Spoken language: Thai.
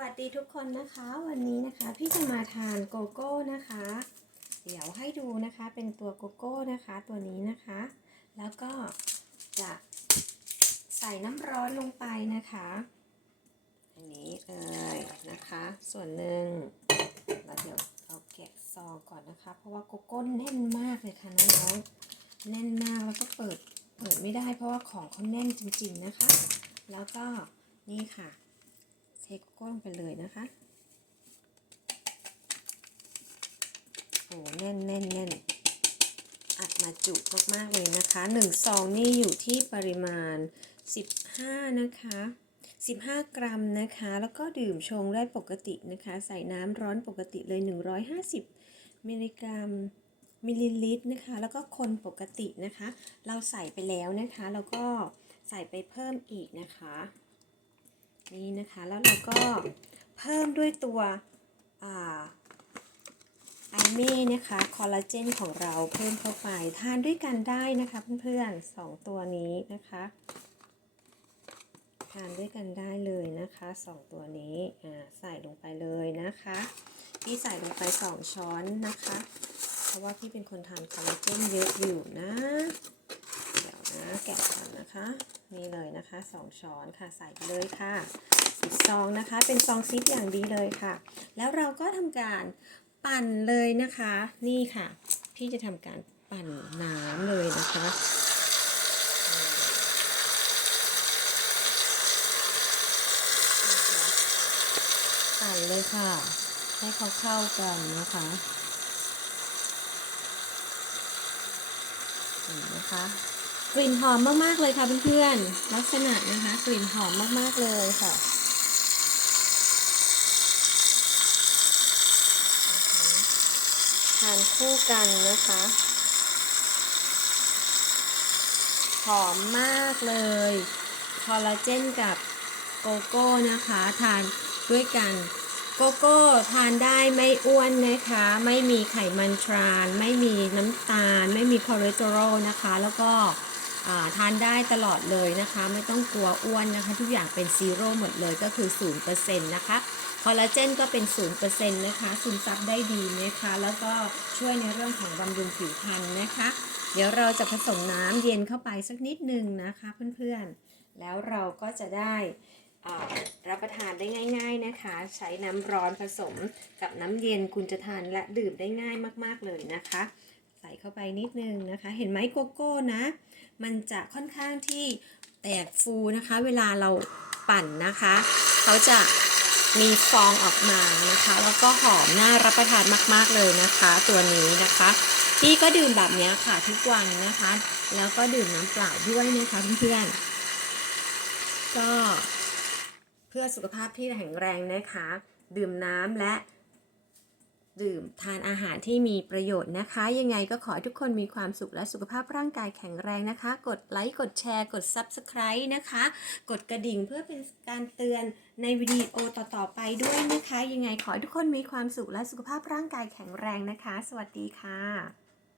วัสดีทุกคนนะคะ วันนี้นะคะพี่จะมาทานโกโก้นะคะ เดี๋ยวให้ดูนะคะเป็นตัวโกโก้นะคะตัวนี้นะคะ แล้วก็จะใส่น้ำร้อนลงไปนะคะ อันนี้เลยนะคะ ส่วนหนึ่งแล้วเดี๋ยวเราแกะซองก่อนนะคะ เพราะว่าโกโก้แน่นมากเลยค่ะน้องๆแน่นมากแล้วก็เปิดเปิดไม่ได้ เพราะว่าของเขาแน่นจริง ๆนะคะ แล้วก็นี่ค่ะ โกโก้ลงไปเลยนะคะโอ้แน่นแน่นแน่นอัดมาจุมากๆเลยนะคะหนึ่งซองนี่อยู่ที่ปริมาณ 15 นะคะ 15 กรัมนะคะ แล้วก็ดื่มชงได้ปกตินะคะ ใส่น้ำร้อนปกติเลย 150 มิลลิกรัมมิลลิลิตรนะคะ แล้วก็คนปกตินะคะ เราใส่ไปแล้วนะคะ แล้วก็ใส่ไปเพิ่มอีกนะคะ นี่นะคะ แล้วเราก็เพิ่มด้วยตัวไอเม่นะคะคอลลาเจนของเราเพิ่มเข้าไปทานด้วยกันได้นะคะเพื่อนๆสองตัวนี้นะคะทานด้วยกันได้เลยนะคะสองตัวนี้อ่าใส่ลงไปเลยนะคะพี่ใส่ลงไปสองช้อนนะคะ เพราะว่าพี่เป็นคนทานคอลลาเจนเยอะอยู่นะ เดี๋ยวนะแกะก่อนนะคะ นี่เลยนะคะสองช้อนค่ะใส่ไปเลยค่ะอีกซองนะคะ เป็นซองซิปอย่างดีเลยค่ะ แล้วเราก็ทำการปั่นเลยนะคะ นี่ค่ะ พี่จะทำการปั่นน้ำเลยนะคะปั่นเลยค่ะ ให้เขาเข้ากันนะคะเห็นนะคะ กลิ่นหอมมากๆเลยค่ะเพื่อนๆลักษณะนะคะกลิ่นหอมมากๆเลยค่ะทานคู่กันนะคะหอมมากเลยคอลลาเจนกับโกโก้นะคะทานด้วยกันโกโก้ทานได้ไม่อ้วนนะคะ ไม่มีไขมันทราน ไม่มีน้ำตาล ไม่มีคอเลสเตอรอลนะคะ แล้วก็ ทานได้ตลอดเลยนะคะ ไม่ต้องกลัวอ้วนนะคะ ทุกอย่างเป็นซีโร่หมดเลยก็คือ 0%นะคะคอลลาเจนก็เป็น 0%นะคะ ซึมซับได้ดีนะคะ แล้วก็ช่วยในเรื่องของบำรุงผิวพรรณนะคะ เดี๋ยวเราจะผสมน้ำเย็นเข้าไปสักนิดนึงนะคะเพื่อนๆ แล้วเราก็จะได้รับประทานได้ง่าย ๆนะคะ ใช้น้ำร้อนผสมกับน้ำเย็นคุณจะทานและดื่มได้ง่ายมากๆเลยนะคะ ใส่เข้าไปนิดนึงนะคะ เห็นไหมโกโก้นะ มันจะค่อนข้างที่แตกฟูนะคะ เวลาเราปั่นนะคะ เขาจะมีฟองออกมานะคะ แล้วก็หอมน่ารับประทานมาก ๆ เลยนะคะ ตัวนี้นะคะพี่ก็ดื่มแบบนี้ค่ะทุกวันนะคะ แล้วก็ดื่มน้ำเปล่าด้วยนะคะเพื่อนๆก็เพื่อสุขภาพที่แข็งแรงนะคะ ดื่มน้ำและ ดื่มทานอาหารที่มีประโยชน์นะคะ ยังไงก็ขอให้ทุกคนมีความสุขและสุขภาพร่างกายแข็งแรงนะคะ กดไลค์กดแชร์ กด Subscribe นะคะ กดกระดิ่งเพื่อเป็นการเตือนในวิดีโอต่อๆไปด้วยนะคะ ยังไงขอให้ทุกคนมีความสุขและสุขภาพร่างกายแข็งแรงนะคะ สวัสดีค่ะ